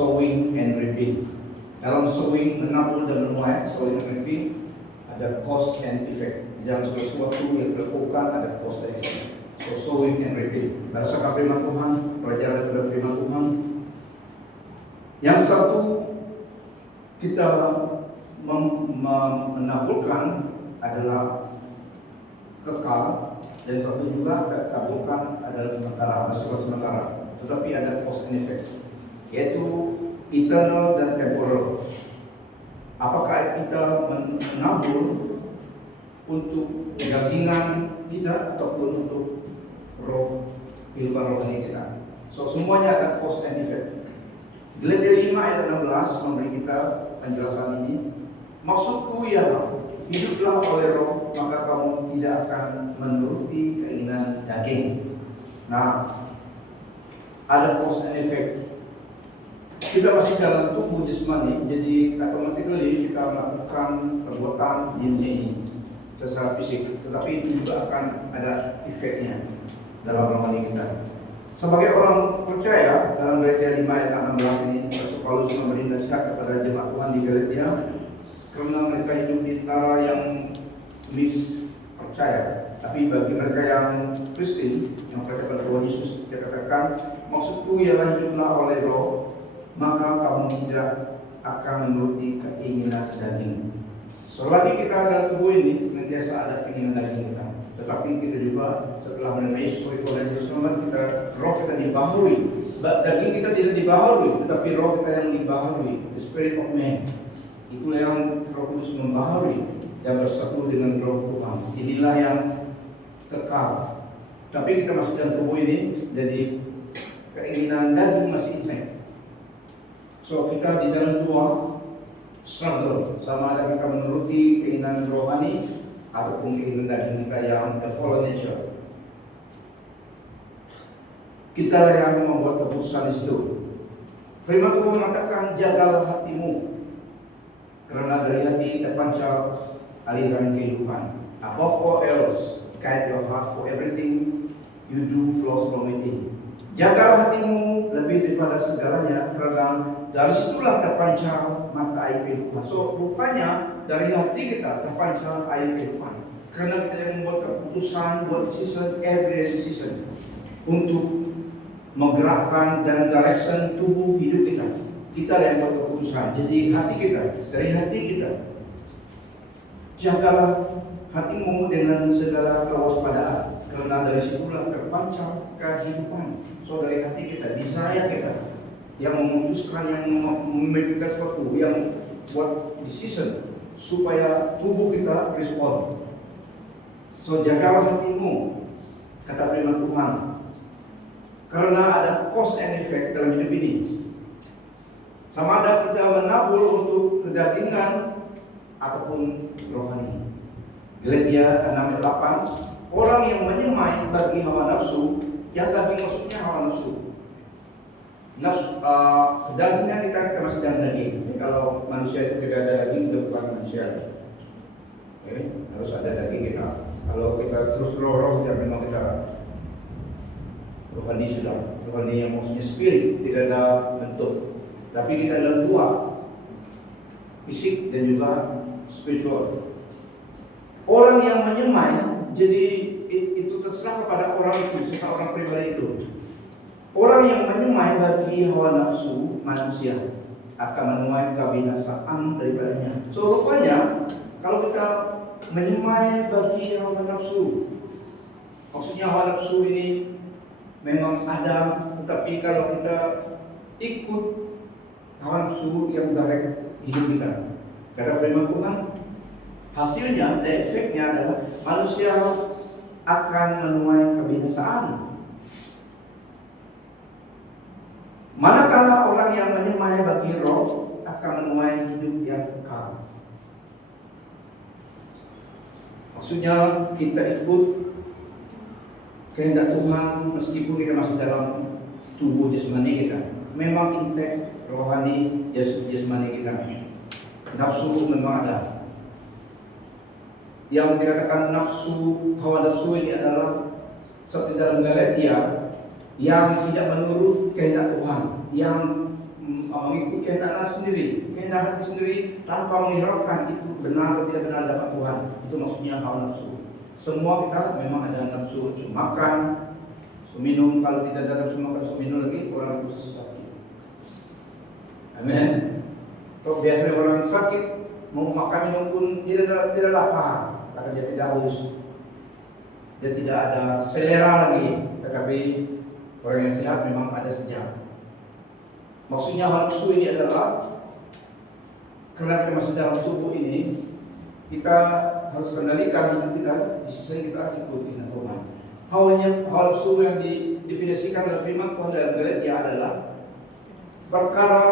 sowing and reaping. Dalam sowing, menabur dan menuai, sowing and reaping, ada cause and effect. Di dalam sesuatu yang dilakukan ada cause dan effect. So sowing and reaping. Berdasarkan firman Tuhan, pelajaran pada firman Tuhan. Yang satu, kita menaburkan adalah kekal, dan satu juga taburkan adalah sementara, bersifat sementara. Tetapi ada cause and effect, yaitu eternal dan temporal. Apakah kita menabur untuk keyakinan kita ataupun untuk roh, kehidupan rohani kita? So semuanya ada cause and effect. Galatia 5 ayat 16 memberi kita penjelasan ini. Maksudku ialah, hiduplah oleh roh, maka kamu tidak akan menuruti keinginan daging. Nah, ada cause and effect. Kita masih dalam tubuh jasmani, jadi automatically kita melakukan perbuatan ini secara fisik, tetapi itu juga akan ada efeknya dalam rohani kita. Sebagai orang percaya, dalam Galatia 5 ayat 16 ini, Rasul Paulus memberi nasihat kepada jemaat Tuhan di Galatia, karena mereka hidup di antara yang mispercaya. Tapi bagi mereka yang Kristen, yang percaya pada Tuhan Yesus, dia katakan, maksudku ialah hiduplah oleh roh, maka kamu tidak akan menuruti keinginan daging. Selagi kita ada tubuh ini, senantiasa ada keinginan daging kita. Tetapi kita juga setelah menerima Yesus sebagai Tuhan dan Juru Selamat, kita roh kita dibaharui. Daging kita tidak dibaharui, tetapi roh kita yang dibaharui. The Spirit of Man. Itulah yang Roh Kudus membaharui dan bersatu dengan Roh Tuhan. Inilah yang kekal. Tapi kita masih dalam tubuh ini, jadi keinginan daging masih intact. So kita di dalam dua struggle, sama ada kita menuruti keinginan rohani ataupun keinginan daging kita yang the fallen nature. Kita yang membuat keputusan di situ. Firman Tuhan mengatakan, jagalah hatimu, karena dari hati terpancar aliran kehidupan. Above all else, guide your heart, for everything you do flows from within. Jagalah hatimu lebih daripada segalanya, karena dari situlah terpancar mata air kehidupan. So rupanya dari hati kita terpancar air kehidupan, karena kita yang membuat keputusan, buat decision, every decision untuk menggerakkan dan direction tubuh hidup kita. Kita yang buat keputusan. Jadi hati kita, dari hati kita, jagalah hatimu dengan segala kewaspadaan, karena dari situlah terpancar kehidupan. So dari hati kita, desire kita yang memutuskan, yang memikirkan sesuatu, yang buat decision supaya tubuh kita respon. So jagalah hatimu, kata firman Tuhan, karena ada cause and effect dalam hidup ini. Sama ada kita menabur untuk kedagingan ataupun rohani. Galatia 6:8, orang yang menyemai bagi hawa nafsu, yang daging maksudnya hawa nafsu. Kedagingan kita masih dalam daging. Jadi, kalau manusia itu tidak ada daging, itu bukan manusia. Harus ada daging kita. Kalau kita terus roh sudah memang kita rohani sudah. Rohani yang maksudnya spirit, tidak ada bentuk. Tapi kita dalam dua, fisik dan juga spiritual. Orang yang menyemai, jadi itu terserah kepada orang itu, seseorang pribadi itu. Orang yang menyemai bagi hawa nafsu manusia akan menuai kebinasaan daripadanya. So rupanya kalau kita menyemai bagi hawa nafsu, maksudnya hawa nafsu ini memang ada, tetapi kalau kita ikut hawa nafsu yang direct hidup kita, kata firman Tuhan, hasilnya dan efeknya adalah manusia akan menuai kebinasaan. Manakala orang yang menyemai bagi roh akan menuai hidup yang kekal. Maksudnya kita ikut kehendak Tuhan meskipun kita masih dalam tubuh jasmani kita. Memang intek rohani jasmani kita. Nafsu memang ada. Yang dikatakan nafsu, hawa nafsu ini adalah seperti dalam Galatia, yang tidak menurut kehendak Tuhan, yang mengikuti kehendak sendiri, kehendak hati sendiri tanpa menghiraukan itu benar atau tidak benar dapat Tuhan. Itu maksudnya hawa nafsu. Semua kita memang ada nafsu untuk makan, nafsu minum. Kalau tidak ada nafsu makan, nafsu minum lagi, orang itu sakit. Amin. Kalau biasanya orang sakit mau makan minum pun tidak lapar, karena dia tidak haus, dia tidak ada selera lagi. Tetapi orang yang sehat memang ada sejam. Maksudnya hawa nafsu ini adalah karena kita masih dalam tubuh ini, kita harus kendalikan hidup kita, di sisi kita ikuti Tuhan. Hawa nafsu yang didefinisikan oleh firman Tuhan dalam Galatia adalah perkara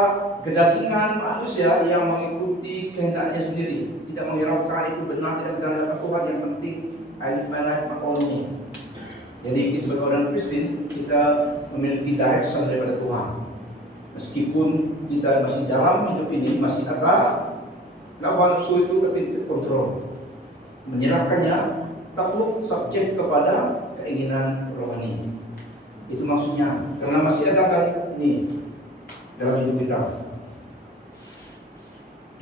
kedagingan manusia yang mengikuti kehendaknya sendiri, tidak menghiraukan itu benar tidak benar dapat Tuhan. Yang penting ayat makonnya. Jadi sebagai orang Kristen kita memiliki direction daripada Tuhan. Meskipun kita masih dalam hidup ini, masih ada hawa nafsu itu tapi kontrol, menyerahkannya takluk subjek kepada keinginan rohani. Itu maksudnya, karena masih ada kali ini dalam hidup kita.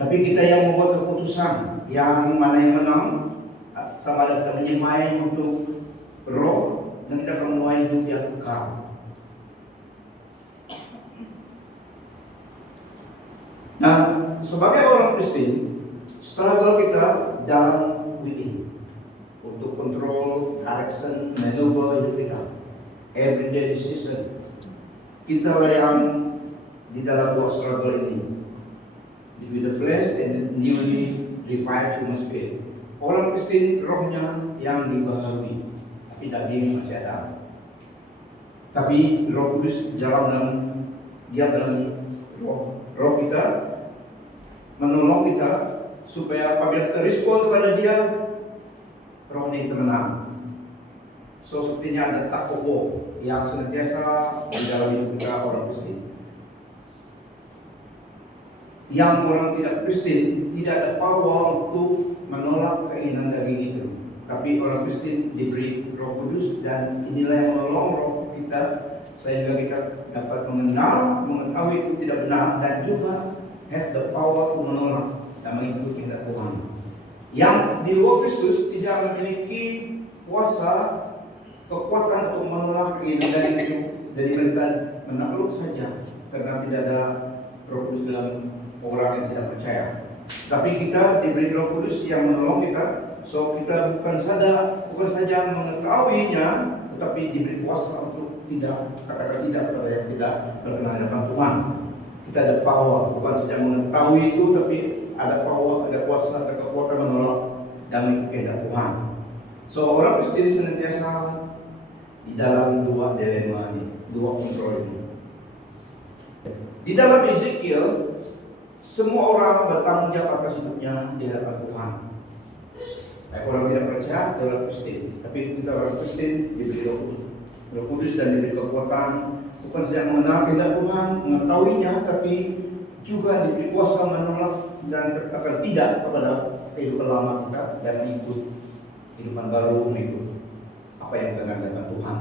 Tapi kita yang membuat keputusan, yang mana yang menang, sama ada kita menyemai untuk roh dan kita akan menuai hidup yang kekal. Nah, sebagai orang Kristen, struggle kita dalam within untuk kontrol, direction, maneuver hidup kita, everyday decision. Kita yang di dalam dua struggle ini, with the flesh and the newly revived human spirit. Orang Kristen rohnya yang dibaharui, tapi daging masih ada. Tapi Roh Kudus dalam dia dalam roh kita, menolong kita supaya apabila kita respon kepada dia, roh ini menang. So sepertinya ada takobo yang senantiasa di dalam hidup kita orang Kristen. Yang orang tidak Kristen tidak ada power untuk menolak keinginan daging itu. Tapi orang Kristen diberi Roh Kudus dan inilah yang menolong roh kita sehingga kita dapat mengenal, mengetahui itu tidak benar dan juga have the power untuk menolak dan mengikuti kehendak Tuhan. Yang di luar Kristus tidak memiliki kuasa, kekuatan untuk menolak keinginan daging itu, jadi mereka menakluk saja karena tidak ada Roh Kudus dalam orang yang tidak percaya. Tapi kita diberi Roh Kudus yang menolong kita, so kita bukan saja mengetahuinya, tetapi diberi kuasa untuk tidak katakan tidak kepada yang tidak berkenan di hadapan Tuhan. Kita ada power, bukan saja mengetahui itu, tapi ada power, ada kuasa, ada kekuatan menolak dan mengikuti kehendak Tuhan. So orang Kristen senantiasa di dalam dua dilema ini, dua kontrol ini. Di dalam Ezekiel, semua orang bertanggung jawab atas hidupnya di hadapan Tuhan. Orang tidak percaya, orang Kristen. Tapi kita orang Kristen diberi Roh Kudus dan diberi kekuatan, bukan saja mengenal kehendak Tuhan, mengetahuinya, tapi juga diberi kuasa menolak dan katakan tidak kepada kehidupan lama kita dan mengikut kehidupan baru, mengikut apa yang dengan Tuhan.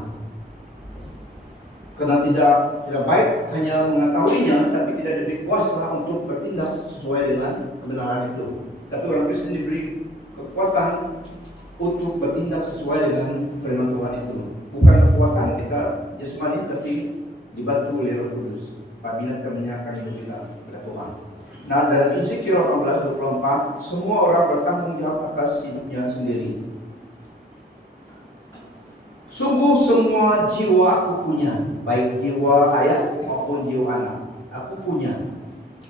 Karena tidak baik hanya mengetahuinya, tapi tidak diberi kuasa untuk bertindak sesuai dengan kebenaran itu. Tapi orang Kristen diberi kekuatan untuk bertindak sesuai dengan firman Tuhan itu. Bukan kekuatan kita jasmani, tapi dibantu oleh Roh Kudus apabila kita menyerahkan hidup kita kepada Tuhan. Nah, dalam Ezekiel 18:24, semua orang bertanggung jawab atas hidupnya sendiri. Sungguh semua jiwa aku punya, baik jiwa ayah maupun jiwa anak, aku punya.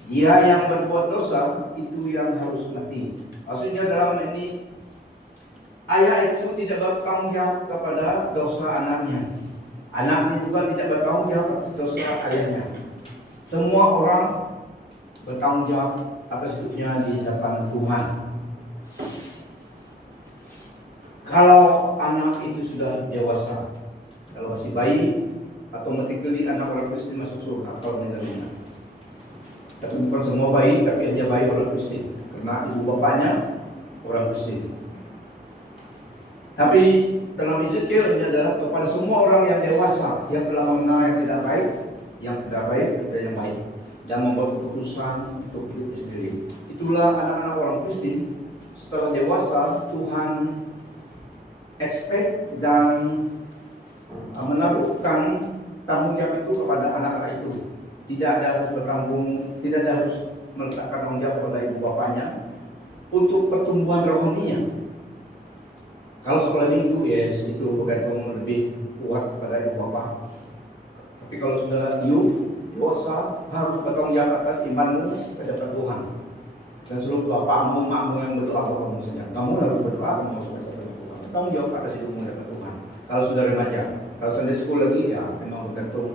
Dia yang berbuat dosa itu yang harus mati. Maksudnya dalam ini, ayah itu tidak bertanggung jawab kepada dosa anaknya. Anaknya juga tidak bertanggung jawab atas dosa ayahnya. Semua orang bertanggung jawab atas hidupnya di hadapan Tuhan. Kalau anak itu sudah dewasa, kalau masih bayi, automatically anak orang Kristen masuk surga kalau meninggal dunia. Tapi bukan semua bayi, tapi dia bayi orang Kristen karena ibu bapaknya orang Kristen. Tapi dalam Ezekiel ini adalah kepada semua orang yang dewasa yang telah mengenal yang tidak baik dan yang baik. dan membuat keputusan untuk hidup sendiri. Itulah anak-anak orang Kristen setelah dewasa Tuhan expect dan menaruhkan tanggung jawab itu kepada anak-anak itu. Tidak ada harus bertanggung, tidak ada harus meletakkan tanggung jawab kepada ibu bapaknya untuk pertumbuhan rohaninya. Kalau sekolah minggu, yes, itu bergantung lebih kuat kepada ibu bapak. Tapi kalau sudah youth, dewasa, harus bertanggung jawab atas imanmu kepada Tuhan. Dan seluruh bapakmu, makmu yang berdoa untuk kamu saja. Kamu harus berdoa, kamu harus berdoa kepada Tuhan. Tanggung jawab atas hidupmu kepada Tuhan. Kalau sudah remaja, kalau Sunday school lagi, ya memang bergantung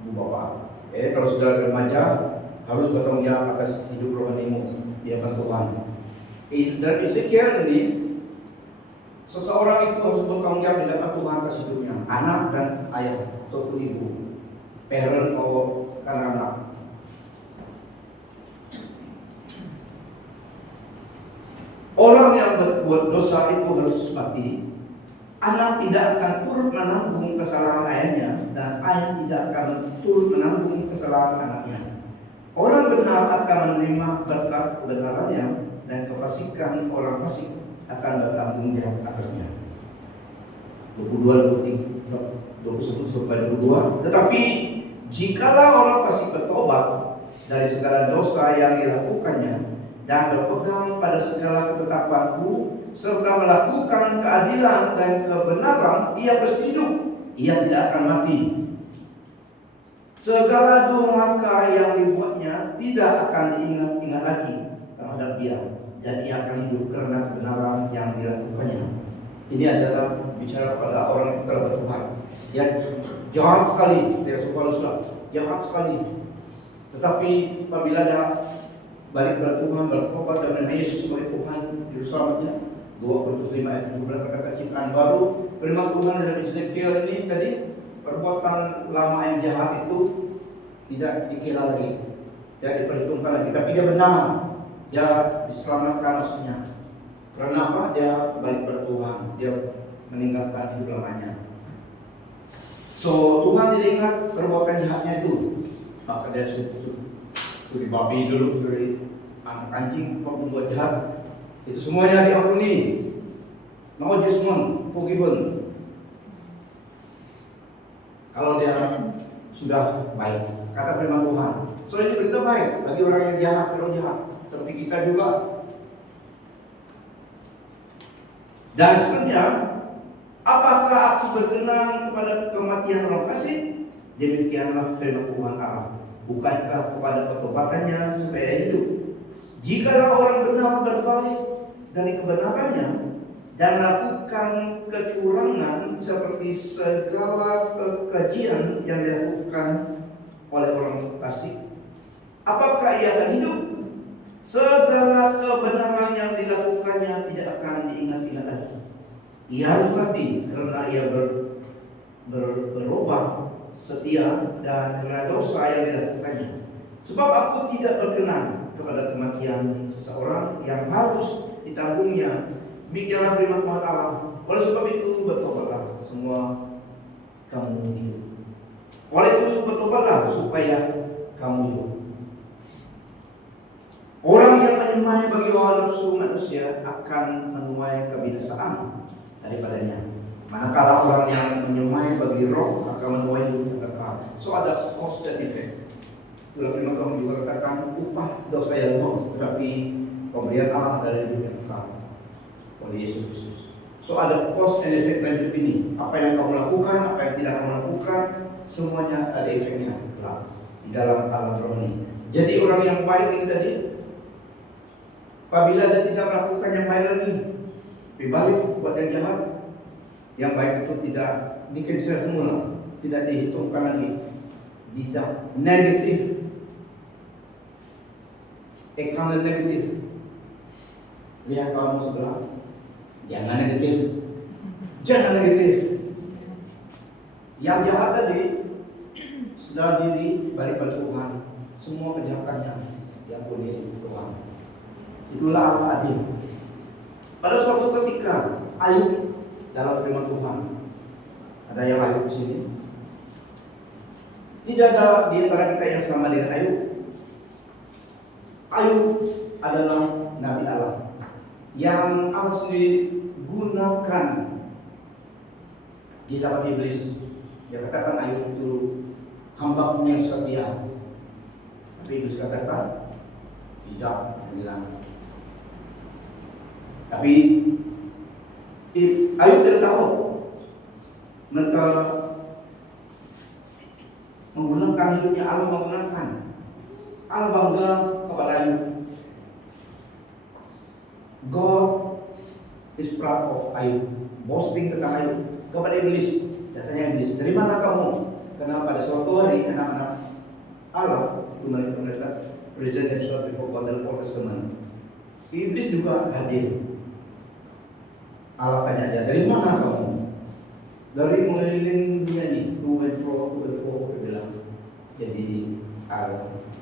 ibu bapak. Kalau sudah remaja, harus bertanggung jawab atas hidup rohanimu di hadapan Tuhan. Dan Ezekiel ini, seseorang itu harus bertanggung jawab di hadapan Tuhan atas hidupnya, anak dan ayah ataupun ibu, parent atau anak-anak. Orang yang berbuat dosa itu harus mati. Anak tidak akan turut menanggung kesalahan ayahnya, dan ayah tidak akan turut menanggung kesalahan anaknya. Orang benar akan menerima berkat kebenarannya, dan kefasikan orang fasik akan bertanggung jawab atasnya. 21-22. Tetapi jikalau orang fasik bertobat dari segala dosa yang dilakukannya dan berpegang pada segala ketetapanku serta melakukan keadilan dan kebenaran, ia pasti hidup, ia tidak akan mati. Segala durhaka yang dibuatnya tidak akan diingat-ingat lagi terhadap dia, dan ia akan hidup karena kebenaran yang dilakukannya. Ini adalah bicara pada orang yang telah bertobat. Dia jahat sekali, dia suka jahat sekali. Tetapi apabila dia balik kepada Tuhan, bertobat dan menerima Yesus sebagai Tuhan di selamatnya, 2 Korintus 5 ayat 17 kata ciptaan baru, firman Tuhan dalam Ezekiel ini tadi, perbuatan lama yang jahat itu tidak dikira lagi, tidak diperhitungkan lagi, tapi dia benar, dia diselamatkan maksudnya. Karena apa? Dia balik kepada Tuhan, dia meninggalkan hidup lamanya. So Tuhan tidak ingat perbuatan jahatnya itu, maka dia suri babi dulu, suri anak anjing, pembunuh jahat, itu semuanya diampuni. No judgment, forgiven. Kalau dia sudah baik, kata firman Tuhan. So ini berita baik bagi orang yang jahat, kalau jahat, seperti kita juga. Dan sebenarnya, apakah aku berkenan kepada kematian orang fasik? Demikianlah firman Tuhan Allah. Bukankah kepada pertobatannya supaya hidup? Jikalau orang benar berbalik dari kebenarannya dan lakukan kecurangan seperti segala kekejian yang dilakukan oleh orang fasik, apakah ia akan hidup? Segala kebenaran yang dilakukannya tidak akan diingat-ingat lagi. Ia harus mati karena ia berubah setia dan karena dosa yang dilakukannya. Sebab aku tidak berkenan kepada kematian seseorang yang harus ditanggungnya. Demikianlah firman Tuhan Allah. Oleh sebab itu bertobatlah semua kamu hidup. Oleh itu bertobatlah supaya kamu hidup. Orang yang menyembah bagi hawa nafsu manusia akan menuai kebinasaan daripadanya. Manakala orang yang menyembah bagi roh akan menuai hidup yang kekal. So ada cause and effect. Itulah firman Tuhan juga katakan upah dosa yang mau, tetapi pemberian Allah adalah hidup yang kekal oleh Yesus Kristus. So ada cause and effect dalam hidup ini. Apa yang kamu lakukan, apa yang tidak kamu lakukan, semuanya ada efeknya kelak di dalam alam rohani. Jadi orang yang baik ini tadi, apabila dia tidak melakukan yang baik lagi, dibalik buat yang jahat, yang baik itu tidak di-cancel semula, tidak dihitungkan lagi, tidak negatif, account negatif. Lihat kamu sebelah, jangan negatif, jangan negatif. Yang jahat tadi sudah diri balik pada Tuhan, semua kejahatannya diampuni Tuhan. Itulah Allah adil. Pada suatu ketika Ayub dalam firman Tuhan, ada yang Ayub di sini. Tidak ada di antara kita yang sama dengan Ayub. Ayub adalah Nabi Allah yang Allah sendiri gunakan di hadapan iblis. Dia katakan Ayub itu hamba yang setia. Tapi iblis katakan tidak, bilang. Tapi Ayub tidak tahu mereka menggunakan hidupnya. Allah menggunakan. Allah bangga kepada Ayub. God is proud of Ayub. Boasting tentang Ayub kepada iblis. Datanya iblis, dari mana kamu? Karena pada suatu hari anak-anak Allah itu mereka present themselves before God dalam Old Testament. Iblis juga hadir. Allah tanya dia, dari mana kamu? Dari mengelilingi dunia ini, to and fro, dia bilang. Jadi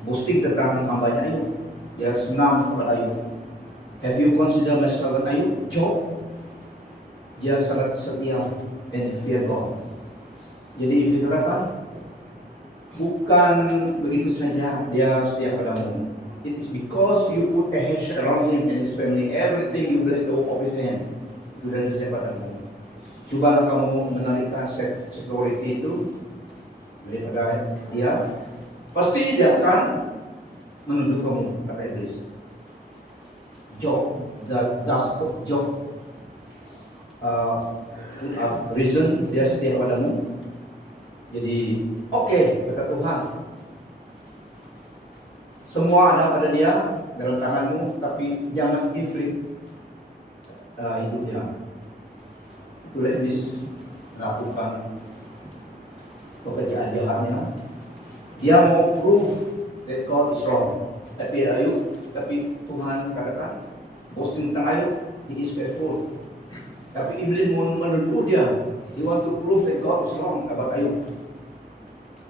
boasting tentang hambanya Ayub. Dia senang kepada Ayub. Have you considered my servant Ayub? Job, dia sangat setia and fear God. Jadi dikatakan bukan begitu saja dia setia padamu. It is because you put a hedge around him and his family. Everything you bless the hope of his hand. Itu dari setia padamu. Cobalah kamu mengalihkan security itu daripada dia. Pasti dia akan menuduh kamu, kata iblis. Job, the dust of Job, reason dia setia padamu. Jadi oke, kata Tuhan, semua ada pada dia dalam tanganmu, tapi jangan inflict hidupnya. Itulah iblis lakukan pekerjaan jahatnya. Dia mau prove that God is wrong. Tapi Tuhan katakan, boasting tentang Ayub, he is faithful. Tapi iblis mau menuduh dia. He want to prove that God is wrong about Ayub.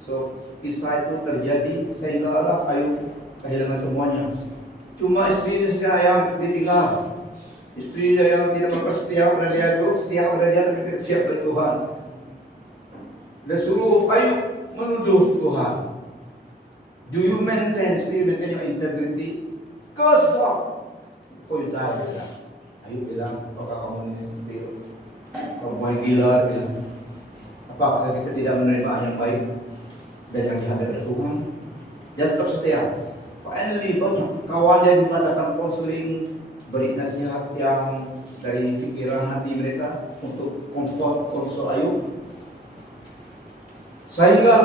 So kisah itu terjadi sehingga Ayub kehilangan semuanya. Cuma istrinya saja yang ditinggal. Istri yang tidak mempersetia pada dia itu setia pada dia tapi tidak siap dengan Tuhan. Dan suruh Ayub menuduh Tuhan. Do you maintain your integrity? Curse God before you die. Ayub bilang, apakah kamu ini seperti kamu gila? Apakah kita tidak menerima yang baik dan yang jahat dari Tuhan? Dia tetap setia. Finally banyak kawan dia juga datang konseling, beri nasihat yang dari pikiran hati mereka untuk konsol Ayub. Sehingga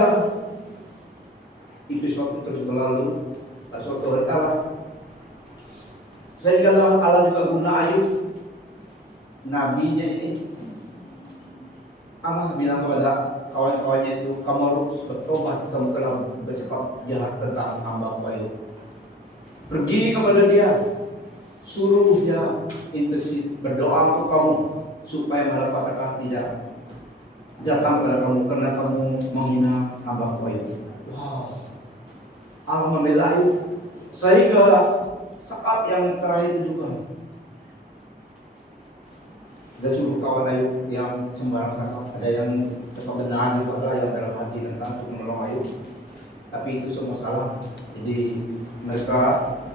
episode terus berlalu, suatu hari Allah. Sehingga Allah juga guna Ayub, nabinya ini. Allah bilang kepada kawan-kawannya itu, kamu harus bertobat, kamu telah bercakap jahat tentang hamba Ayub. Pergi kepada dia, suruh dia intercede, berdoa untuk kamu supaya malapetaka tidak datang kepada kamu karena kamu menghina hamba Ayub. Wow, Allah membela Ayub sehingga saat yang terakhir juga dia suruh kawan Ayub yang sembarang sakap, ada yang kebenaran juga ada yang dalam hati tentang untuk menolong Ayub, tapi itu semua salah. Jadi mereka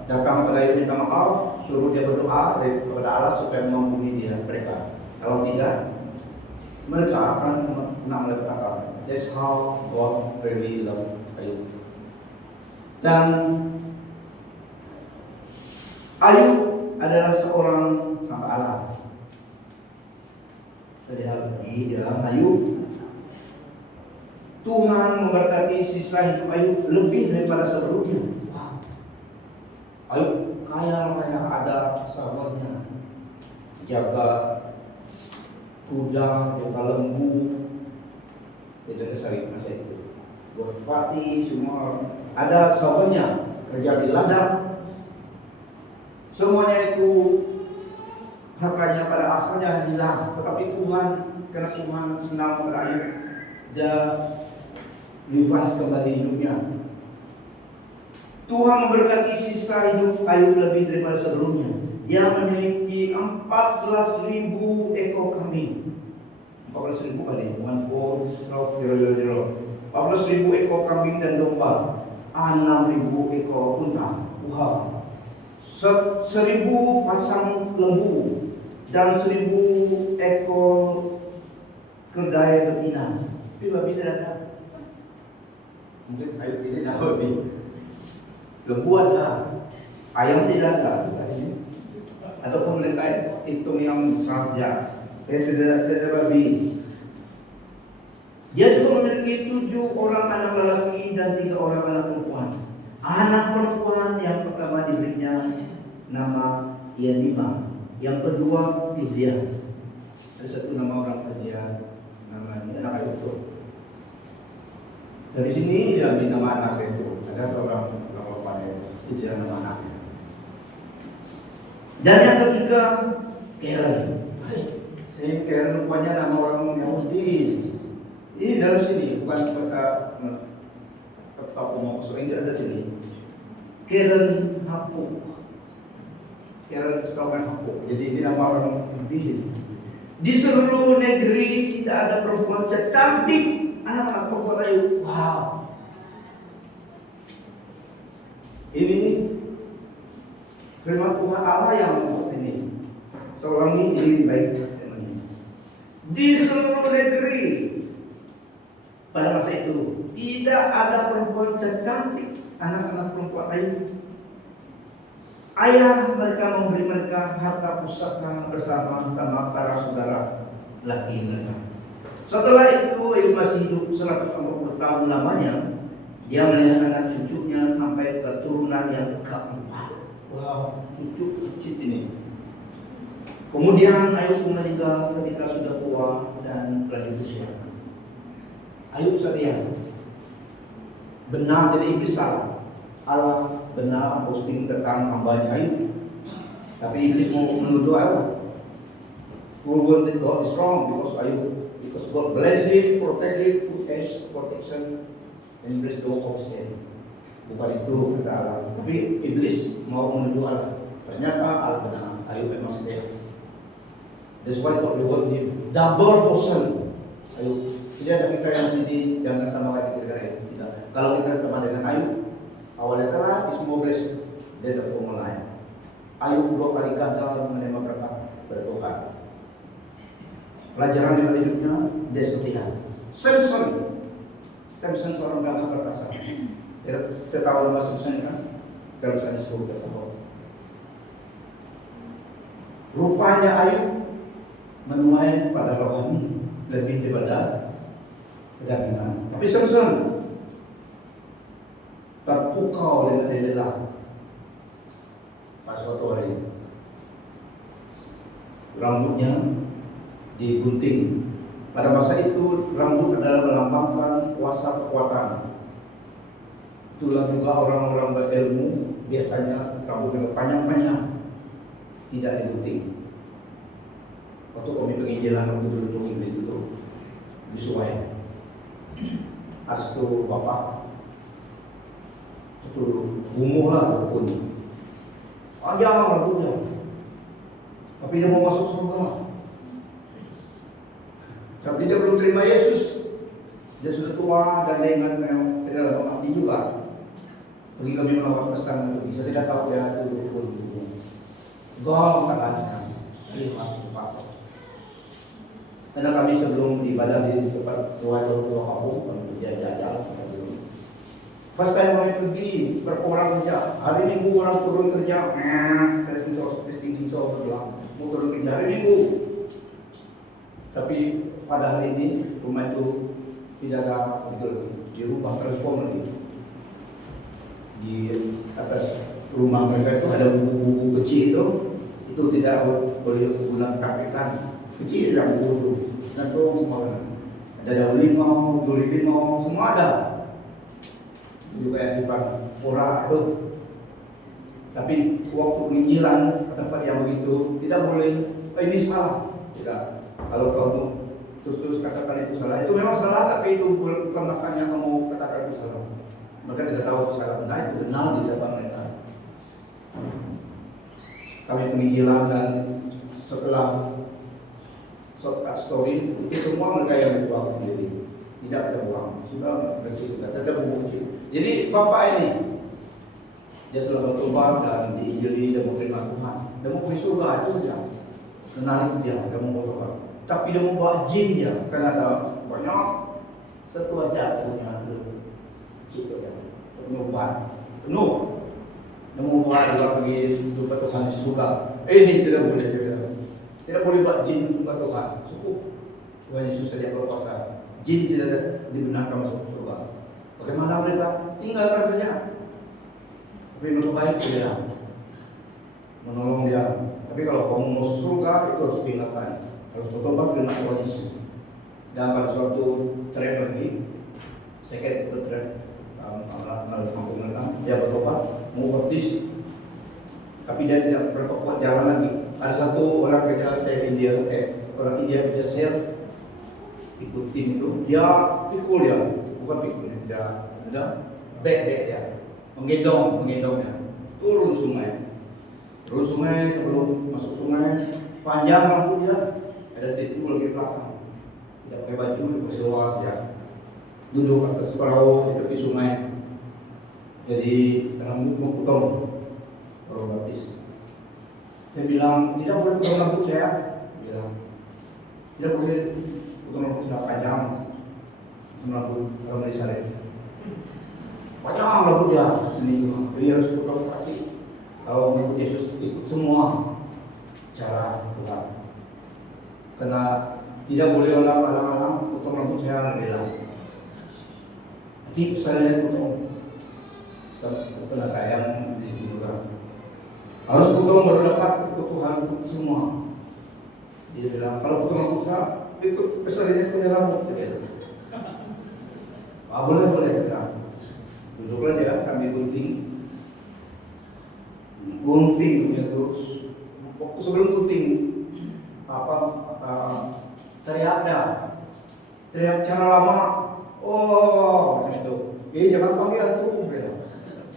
datang kepada Ayub minta maaf, suruh dia berdoa kepada Allah supaya mengampuni dia mereka. Kalau tidak, mereka akan kena malapetaka. That's how God really love Ayub. Dan Ayub adalah seorang hamba Allah. Sedihal lagi dalam Ayub, Tuhan memberkati sisa hidup Ayub lebih daripada sebelumnya. Wow. Ayub kaya ada sahabatnya, jaga kuda, jaga lembu, tidak sawit masa itu. Buat pati semua ada sahabatnya, kerja di ladang. Semuanya itu hartanya pada asalnya hilang, tetapi Tuhan, karena Tuhan senang kepada Ayub, dia revise kembali hidupnya. Tuhan memberkati sisa hidup Ayub lebih daripada sebelumnya. Dia memiliki 14.000 ekor kambing. 14.000 kali 14,000. 14.000 ekor kambing dan domba, 6.000 ekor unta. Wah, 1.000 pasang lembu dan 1.000 ekor keledai betina. Tapi babi tidak ada. Mungkin ayam ini ada babi. Lembu ada, ayam tidak ada. Ataupun mereka hitung yang besar saja. Tidak babi. Dia juga memiliki 7 orang anak lelaki dan 3 orang anak perempuan. Anak perempuan yang pertama diberinya nama Yanima, yang kedua Tizia. Ada satu nama orang Tizia, namanya anak Ayub. Dari sini dia ambil nama anak itu. Ada seorang perempuan Tizia nama anaknya. Dan yang ketiga Karen. Ini Karen rupanya nama orang Yahudi. Ini dalam sini, bukan pasal aku mau masuk ini ada sini. Karen Hapuk. Karen Stroman Hapuk. Jadi ini nama orang di seluruh negeri tidak ada perempuan cantik anak-anak perempuan Ayub. Wow. Ini firman Tuhan Allah yang ini. Seulangi ini baik. Di seluruh negeri pada masa itu tidak ada perempuan cantik anak-anak perempuan Ayub. Ayah mereka memberi mereka harta pusaka bersama-sama para saudara laki mereka. Setelah itu Ayub masih hidup 140 tahun lamanya. Dia melihat anak cucunya sampai keturunan yang keempat. Wow, cucu kecil ini. Kemudian Ayub meninggal ketika sudah tua dan lanjut usia. Ayub sadar benar jadi iblis salah. Allah benar posting tentang hambanya Ayub, tapi iblis mau menuduh Allah. Proven that God is wrong because God bless him, protect him, put edge protection, and bless the of sin. Bukan itu kata Allah, tapi iblis mau menuduh Allah. Ternyata Allah benar, Ayub memang setia. That's why God reward him double portion. Ayub. Tidak ada kita yang sini jangan sama kayak kita tidak. Kalau kita sama dengan Ayub, awalnya telah semua blessing, dia ada formula lain. Ayub 2 kali gagal menerima berkat dari Tuhan. Pelajaran di dalam hidupnya dia setia. Samson seorang gagah perkasa. Kita tahu nama Samson kan? Dalam sana sebut kita tahu. Rupanya Ayub menuai pada rohani lebih daripada kedagingan. Tapi Samson terpukau dengan lelah pas suatu hari. Rambutnya digunting. Pada masa itu rambut adalah melambangkan kuasa kekuatan. Itulah juga orang-orang berilmu biasanya rambutnya panjang-panjang, tidak digunting. Waktu kami penginjilan waktu dulu Inggris itu Yusua Astu bapak itu umuh lah dukun panjang rambutnya, tapi dia mau masuk surga, tapi dia belum terima Yesus. Dia sudah tua dan dia ingat memang tidak ada mati juga. Pergi kami melawat pesan itu, bisa tidak tahu dia itu dukun. Gol tangannya masuk pasok. Karena kami sebelum ibadah di tempat tua kampung, kami jajal. First time kami pergi, berapa orang kerja. Hari Minggu orang turun kerja. Saya singsau sebelah. Mau turun kerja hari Minggu. Tapi pada hari ini rumah itu tidak ada betul, dirubah transform lagi. Di atas rumah mereka itu ada buku-buku kecil itu tidak boleh guna praktekkan. Kecil yang buku dan dong semua ada daun limau, duri limau, semua ada. Itu juga yang sifat murah itu. Tapi waktu penginjilan tempat yang begitu tidak boleh. Ini salah. Tidak. Kalau kamu terus katakan itu salah, itu memang salah, tapi itu bukan masanya kamu katakan itu salah. Mereka tidak tahu itu salah benar, itu benar di depan mereka. Kami penginjilan dan setelah shortcut story itu semua mereka yang berjuang sendiri. Di tidak kita buang, sudah bersih sudah, tidak ada bumbu kecil. Jadi bapak ini dia selalu bertobat dan diinjili dan mau terima Tuhan, dia mau pergi surga itu saja. Kenal dia mau bertobat. Tapi dia mau bawa jin dia, karena ada banyak satu aja punya cik dia, penyubat penuh. Dia mau bawa dia pergi jumpa Tuhan di surga. Ini tidak boleh dia. Tidak boleh buat jin jumpa Tuhan. Cukup Tuhan Yesus saja berkuasa. Jin tidak dibenarkan masuk surga. Bagaimana mereka? Tinggalkan saja. Tapi lebih baik dia menolong dia. Tapi kalau kamu mau masuk surga itu harus tinggalkan. Harus bertobat dengan Tuhan Yesus. Dan pada suatu trip lagi, second trip, dia bertobat, mau baptis, tapi dia tidak bertobat jalan lagi. Ada satu orang kerja share India, orang India kerja share ikutin itu, dia pikul dia, bukan pikul dia, back dia, menggendongnya, turun sungai sebelum masuk sungai, panjang rambutnya, ada titul di belakang, tidak pakai baju, dikasih luas ya, duduk atas perahu di tepi sungai, jadi rambut memotong, baru baptis. Dia bilang tidak boleh potong rambut saya, bilang tidak boleh potong rambut sudah panjang, rambut orang Malaysia ini. Panjang rambut dia, dia harus potong kaki. Kalau menurut Yesus ikut semua cara Tuhan. Karena tidak boleh orang potong rambut saya, bilang. Nanti saya potong. Setelah sayang di sini juga. Harus potong baru dapat ikut Tuhan untuk semua. Dia bilang kalau potong rambut saya ikut kesalahannya punya rambut. Boleh bilang. Duduklah dia sambil gunting punya terus. Waktu sebelum gunting teriak cara lama. Oh macam itu. Jangan panggil tuh.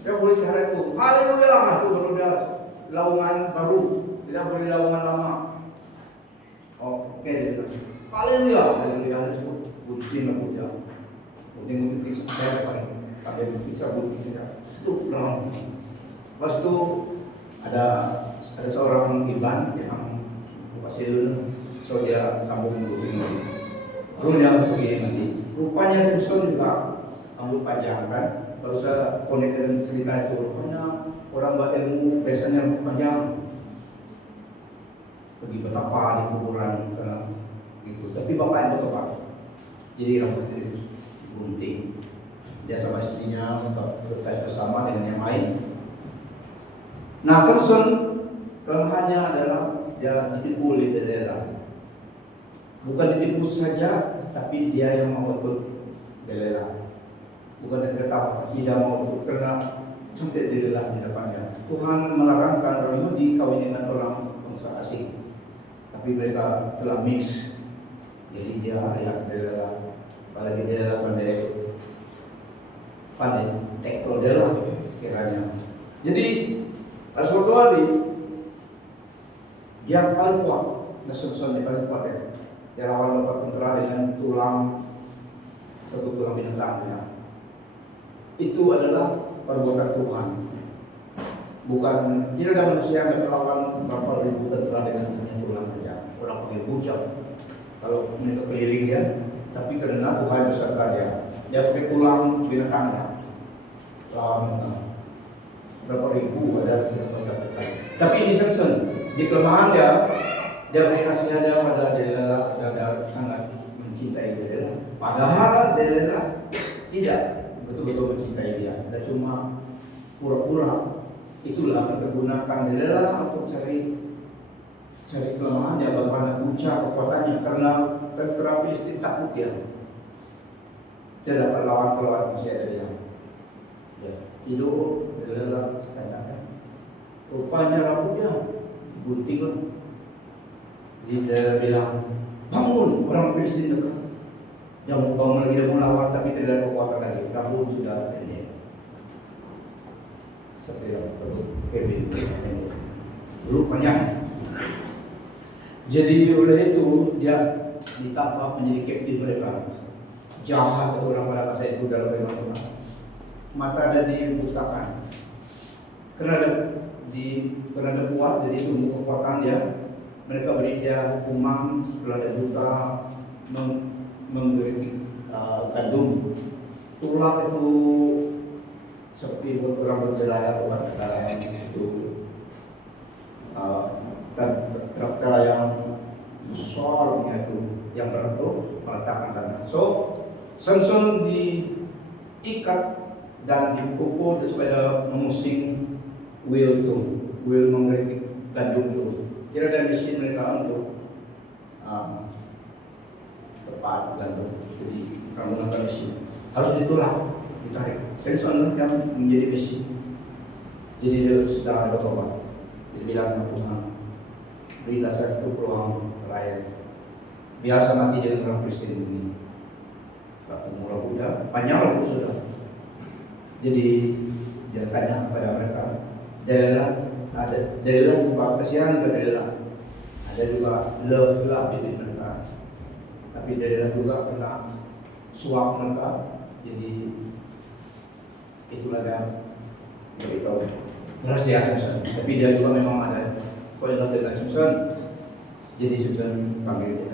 Dia boleh cara itu. Haleluya itu baru dia laungan baru. Tidak boleh laungan lama. Oke dia bilang. Haleluya ada sebut gunting rambutnya. Gunting saya paling. Ada bisa gunting saja. Itu lama. Lepas itu ada seorang iban yang pasir, so dia sambung gunting lagi. Baru dia pergi nanti. Rupanya Simpson juga rambut panjang kan. Baru saya connect dengan cerita itu. Rupanya orang berilmu biasanya rambut panjang. Pergi betapa di kuburan sana gitu. Tapi bapak yang bertobat. Jadi rambut itu gunting. Dia sama istrinya berkas bersama dengan yang lain. Nah, Samson kelemahannya adalah dia ditipu oleh Delilah. Bukan ditipu saja, tapi dia yang mau ikut Delilah. Bukan dia tahu, tidak mau ikut karena cantik Delilah di depannya. Tuhan melarangkan orang Yahudi kawin dengan orang bangsa asing, tapi mereka telah mix. Jadi dia lihat Delilah, apalagi Delilah pandai tekol Delilah sekiranya. Jadi pada suatu hari dia paling kuat, Samson dia paling kuat ya. Dia lawan dapat tentara dengan satu tulang binatangnya. Itu adalah perbuatan Tuhan. Bukan tidak ada manusia yang terlawan berapa ribu tentara dengan hanya tulang saja. Orang pergi bujang kalau mereka keliling dia, tapi karena Tuhan beserta dia pakai tulang binatangnya. Lawan berapa ribu ada tapi di Samson di kelemahan dia beri nasihat dia pada Delilah, dia sangat mencintai Delilah. Padahal Delilah tidak betul-betul mencintai dia. Dia cuma pura-pura. Itulah mempergunakan Delilah untuk cari kelemahan dia, bagaimana puncak kekuatannya, karena tentara Filistin takut dia. Dia dapat lawan masih ada dia. Hidup Delilah tanyakan. Rupanya rambutnya digunting lah. Dia bilang, bangun, orang Filistin dekat. Dia mau bangun lagi, dia mau lawan, tapi tidak ada kekuatan lagi. Rambut sudah pendek. Seperti itu, Kevin. Dulu panjang. Jadi oleh itu dia ditangkap menjadi kapten mereka. jahat orang pada masa itu dalam firman Tuhan. Mata ada dibutakan. Karena ada kuat, jadi tumbuh kekuatan dia. Mereka beri dia hukuman setelah dia buta, menggigit kandung. Tulang itu seperti buat orang berjeraya atau berdarah itu traktor yang besar itu yang berentuk meletakkan tanah. So Samson diikat dan dipukul supaya memusing wheel menggeritik gandum itu. Tidak ada mesin mereka untuk tepat gandum. Jadi kamu nonton mesin harus ditolak, ditarik. Samson yang menjadi mesin. Jadi dia sedang ada bertobat. Dia bilang sama Tuhan, berilah saya satu peluang terakhir. Biasa mati dengan orang Kristen ini. Umur udah panjang waktu sudah. Jadi dia tanya kepada mereka, Delilah juga kesian ke Delilah. Ada juga love lah di mereka. Tapi Delilah juga kena suap mereka. Jadi itulah dia beritahu rahasia Samson. Tapi dia juga memang ada koinot dengan Samson. Jadi Samson panggil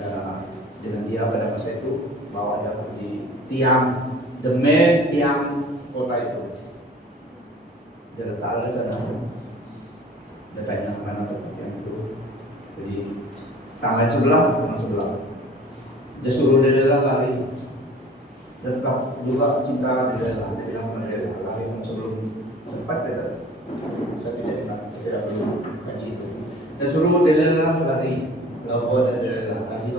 dengan dia pada masa itu, bawa dia di tiang, the main tiang kota itu. Dia letak di sana. Dia tanya mana tiang itu. Jadi tangan sebelah, tangan sebelah. Dia suruh Delilah lari. Dan tetap juga cinta Delilah. Dia bilang kepada Delilah, lari sebelum sempat dia. Saya tidak perlu kaji itu. Dan suruh Delilah lari. Lalu dan Delilah lari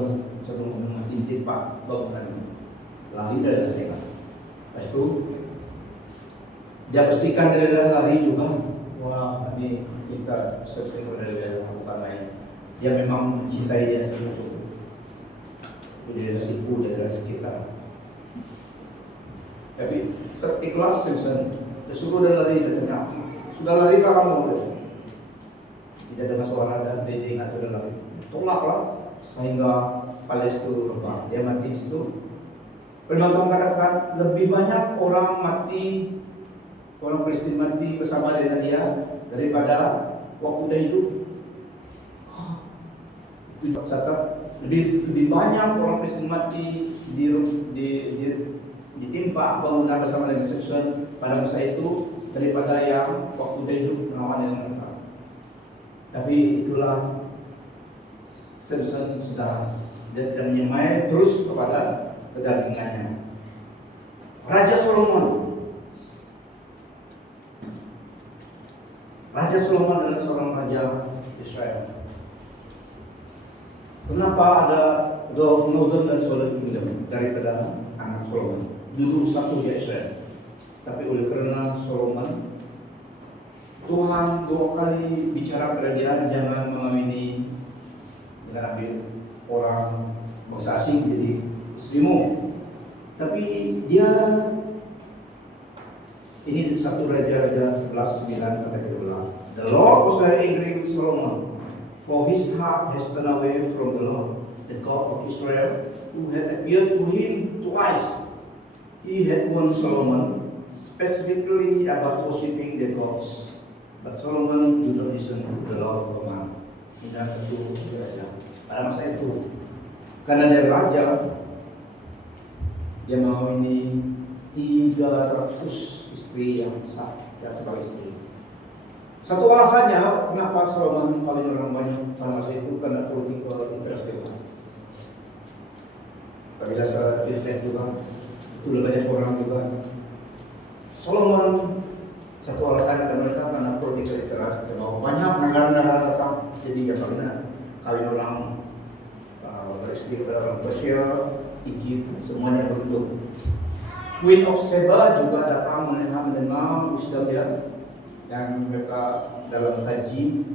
sebelum mengintip Pak bangunan. Lari dari saya. Lepas itu dia pastikan Delilah lari juga. Wah, ini kita sesuai kepada Delilah bukan main. Dia memang mencintai dia sungguh-sungguh. Dia tipu dari sekitar. Tapi seikhlas Samson, disuruh dia lari, dia tanya, sudah lari kamu? Tidak dengar suara dan dia ingat sudah lari. Tolaklah sehingga Palis itu rebah. Dia mati di situ. Firman Tuhan katakan lebih banyak orang mati, orang Kristen mati bersama dengan dia daripada waktu dia hidup. Itu catat lebih banyak orang Kristen mati ditimpa bangunan bersama dengan Samson pada masa itu daripada yang waktu dia hidup melawan dengan mereka. Tapi itulah Samson sudah dia tidak menyemai terus kepada kedagingannya. Raja Solomon adalah seorang raja Israel. Kenapa ada Northern dan Southern Kingdom daripada anak Solomon? Dulu satu di Israel. Tapi oleh karena Solomon, Tuhan 2 kali bicara kepada dia, jangan mengawini dengan ambil orang bangsa asing jadi istrimu. Tapi dia ini 1 Raja-Raja 11:9-13. The Lord was very angry with Solomon, for his heart has turned away from the Lord, the God of Israel, who had appeared to him twice. He had warned Solomon specifically about worshiping the gods, but Solomon did not listen to the Lord's command. Ini satu raja. Pada masa itu, karena dia raja, dia mengawini 300 istri yang sah dan sebagai istri. Satu alasannya kenapa Solomon kawin orang banyak pada masa itu karena political interest juga. Apabila secara bisnis juga, itu banyak orang juga. Solomon satu alasan mereka karena political interest, bahwa banyak negara-negara datang, jadi dia pernah kawin orang beristri pada orang Persia, Egypt, semuanya begitu. Queen of Sheba juga datang mendengar wisdom dia, yang mereka dalam kaji.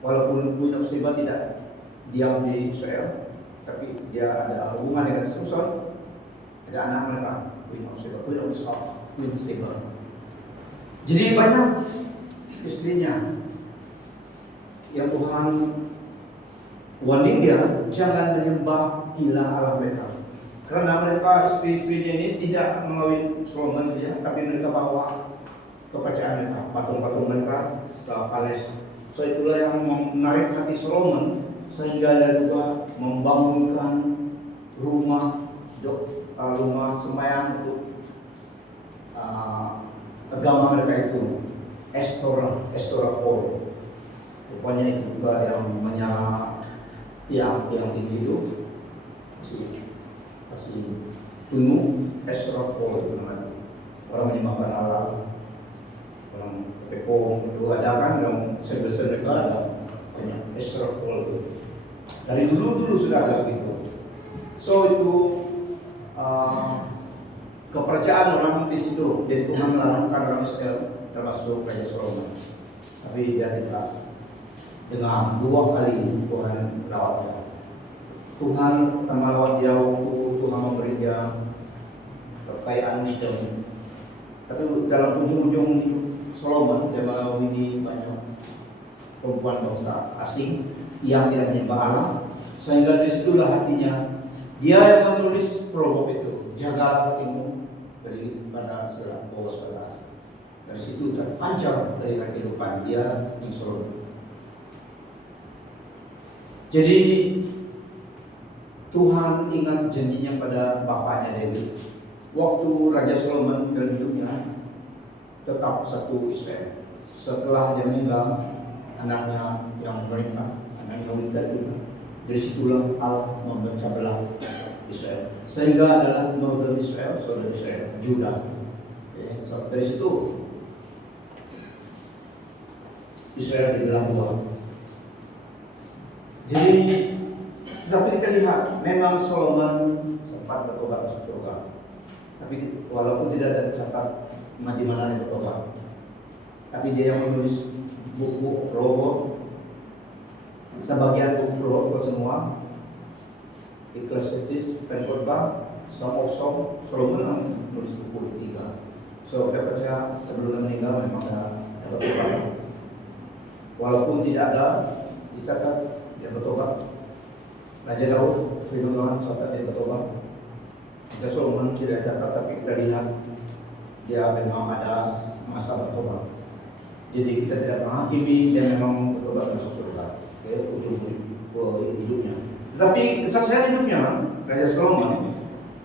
Walaupun Queen of Sheba tidak diam di Israel, tapi dia ada hubungan dengan Samson. Ada anak mereka, Queen of Sheba, Queen Sheba. Jadi banyak istrinya yang Tuhan warning dia jangan menyembah ilah Allah mereka. Karena mereka istri-istrinya ini tidak mengawin Solomon saja, tapi mereka bawa kepercayaan mereka, patung-patung mereka ke Pales. So itulah yang menarik hati Solomon sehingga dia juga membangunkan rumah sembahyang untuk agama mereka itu, Estora Paul. Rupanya itu juga yang menyala yang tinggi itu kasih bunuh Estora Paul itu namanya. Orang menyembahkan Allah, orang pekong itu ada kan, yang sebesar mereka ada banyak Estora Paul itu. Dari dulu sudah ada gitu. So itu kepercayaan orang di situ. Jadi Tuhan melarangkan orang Israel termasuk Raja Solomon. Tapi dia tidak, dengan 2 kali Tuhan lawatnya. Tuhan pertama lawat dia waktu Tuhan memberi dia kekayaan Islam. Tapi dalam ujung-ujung hidup Solomon dia mengawini banyak perempuan bangsa asing yang tidak menyembah Allah, sehingga disitulah hatinya dia yang menulis prolog itu, jagalah hatimu daripada segala kewaspadaan. Dari situ terpancar dari kehidupan dia yang Solomon. Jadi Tuhan ingat janjinya pada bapaknya Daud. Waktu Raja Solomon dalam hidupnya tetap satu Israel. Setelah dia meninggal, anaknya yang memerintah, anaknya Wika juga. Dari situlah Allah memecah belah Israel, sehingga adalah Northern Israel, Southern Israel, Judah. So, dari situ Israel dibelah 2. Jadi, tapi kita lihat memang Solomon sempat bertobat masuk surga. Tapi walaupun tidak ada catat di mana dia bertobat, tapi dia yang menulis buku Proverbs, sebagian buku Proverbs semua, Ecclesiastes, Pengkhotbah, Song of Song, Solomon yang menulis buku 3. So kita percaya sebelum meninggal memang ada bertobat. Walaupun tidak ada dicatat dia bertobat. Raja Daud, firman Tuhan catat dia bertobat. Raja Solomon tidak catat, tapi kita lihat dia memang ada masa bertobat. Jadi kita tidak menghakimi dia memang bertobat masuk surga. Ujung hidupnya. Tetapi kesaksian hidupnya Raja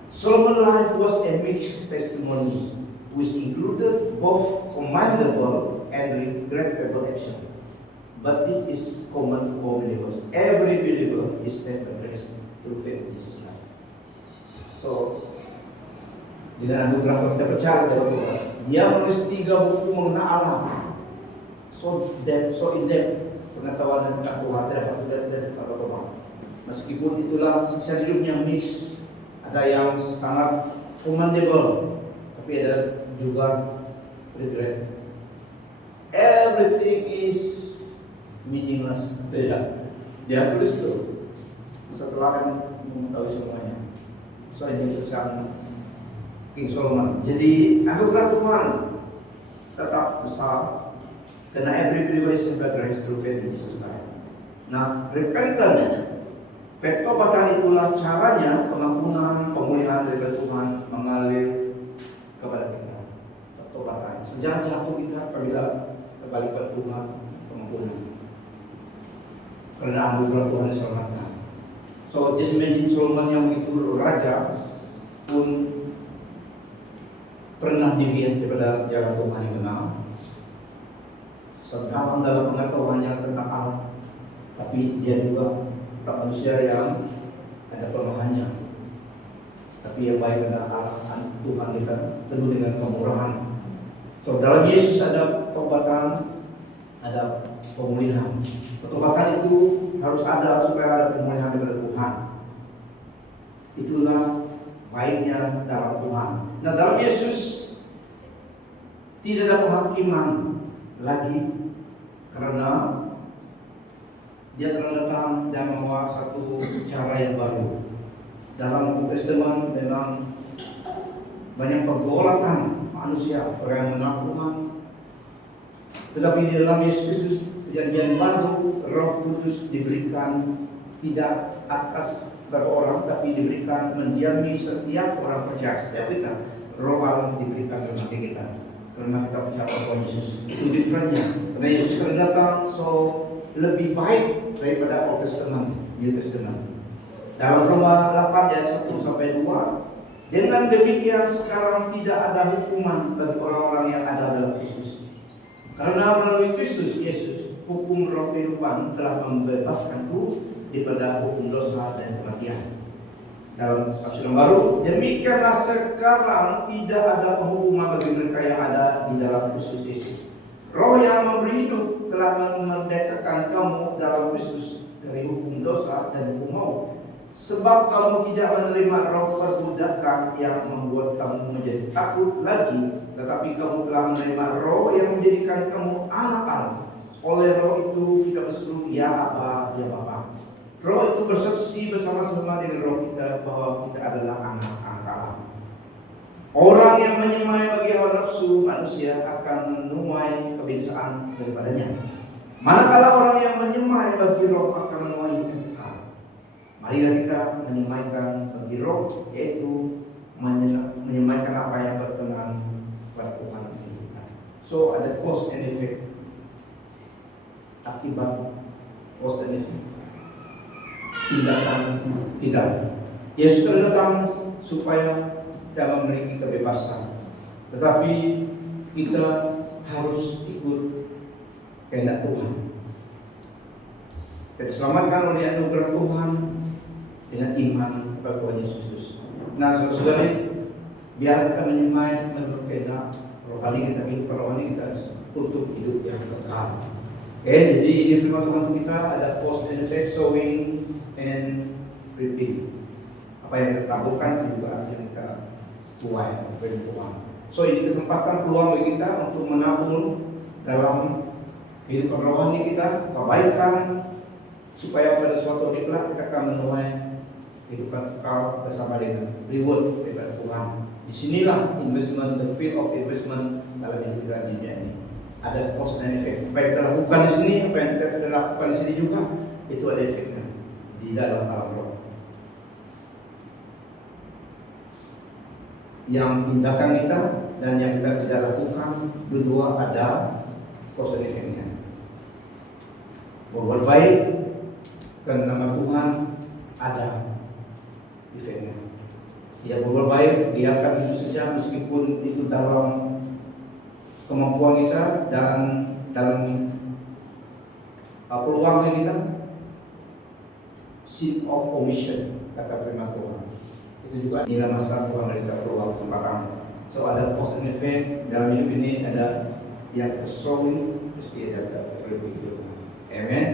Solomon life was a mixed testimony, which included both commendable and regrettable action. But it is common for all believers. Every believer is saved by grace through faith in Jesus Christ. So, dengan anugerah kita percaya kepada Tuhan. Dia menulis 3 buku mengenai Allah. So in depth pengetahuan tentang Tuhan dan tentang Tuhan. Meskipun itulah saksian hidupnya mix, ada yang sangat commendable, tapi ada juga regret. Everything is meaningless. Dia tulis itu setelah kan mengetahui semuanya. So ini saksian King Solomon. Jadi anugerah Tuhan tetap besar karena every believer is saved by grace through faith in Jesus Christ. Nah, repentance, pertobatan itulah caranya pengampunan, pemulihan dari Tuhan mengalir kepada kita. Pertobatan, sejarah jatuh kita apabila kembali kepada Tuhan, pengampunan. Karena anugerah Tuhan diselamatkan. So just imagine Solomon yang begitu raja pun pernah deviate daripada jalan Tuhan yang benar. Sedalam dalam pengetahuannya tentang Allah, tapi dia juga tetap manusia yang ada kelemahannya. Tapi yang baik adalah Allah Tuhan kita penuh dengan kemurahan. So dalam Yesus ada pertobatan, ada pemulihan. Pertobatan itu harus ada supaya ada pemulihan daripada Tuhan. Itulah baiknya dalam Tuhan. Nah dalam Yesus tidak ada penghakiman lagi, karena dia telah datang dan membawa satu cara yang baru. Dalam Testament memang banyak pergolatan manusia, orang yang mengenal Tuhan. Tetapi di dalam Yesus Kristus perjanjian baru, Roh Kudus diberikan tidak atas beberapa orang, tapi diberikan mendiami setiap orang percaya, setiap kita. Roh Allah diberikan dalam hati kita karena kita percaya pada Yesus. Itu differentnya. Karena Yesus akan datang, so lebih baik daripada Old Testament, New Testament. Dalam Roma 8 ayat 1 sampai 2, dengan demikian sekarang tidak ada hukuman bagi orang-orang yang ada dalam Kristus. Karena melalui Kristus Yesus, hukum roh kehidupan telah membebaskanku daripada hukum dosa dan kematian. Dalam tafsir yang baru, demikianlah sekarang tidak ada penghukuman bagi mereka yang ada di dalam Kristus Yesus. Roh yang memberi hidup telah memerdekakan kamu dalam Kristus dari hukum dosa dan hukum maut. Sebab kamu tidak menerima roh perbudakan yang membuat kamu menjadi takut lagi, tetapi kamu telah menerima roh yang menjadikan kamu anak-anak. Oleh roh itu kita berseru, ya Aba, ya Bapa. Roh itu bersaksi bersama-sama dengan roh kita bahwa kita adalah anak-anak Allah. Orang yang menyemai bagi hawa nafsu manusia akan menuai kebinasaan daripadanya. Manakala orang yang menyemai bagi roh akan menuai hidup kekal. Marilah kita menyemaikan bagi roh, yaitu menyemaikan apa yang berkenan kepada Tuhan kita. So ada cause and effect, akibat cause and effect tindakan kita. Yesus telah datang supaya kita memiliki kebebasan, tetapi kita harus ikut kehendak Tuhan. Kita diselamatkan oleh anugerah Tuhan dengan iman kepada Tuhan Yesus. Nah, saudara, biar kita menyemai menurut kehendak rohani kita, kehidupan rohani kita untuk hidup yang kekal. Oke, jadi ini firman Tuhan untuk kita, ada cause and effect, sowing and reaping. Apa yang kita taburkan juga yang kita tuai dari Tuhan. So ini kesempatan peluang bagi kita untuk menabur dalam kehidupan rohani kita, kebaikan, supaya pada suatu hari kelak kita akan menuai kehidupan kekal bersama dengan reward daripada Tuhan. Disinilah investment, the field of investment dalam hidup kita di dunia ini. Ada cause and effect. Apa yang kita lakukan di sini, apa yang kita tidak lakukan di sini juga, itu ada efeknya di dalam alam roh. Yang tindakan kita dan yang kita tidak lakukan, dua ada cause and effect-nya. Berbuat baik dan nama Tuhan ada efeknya. Tidak berbuat baik, biarkan itu saja meskipun itu dalam kemampuan kita, dalam peluang kita. Sin of omission, kata firman Tuhan. Itu juga nilai masa Tuhan dari peluang kesempatan. So ada cause and effect dalam hidup ini, ada yang sowing, mesti ada reaping. Amen.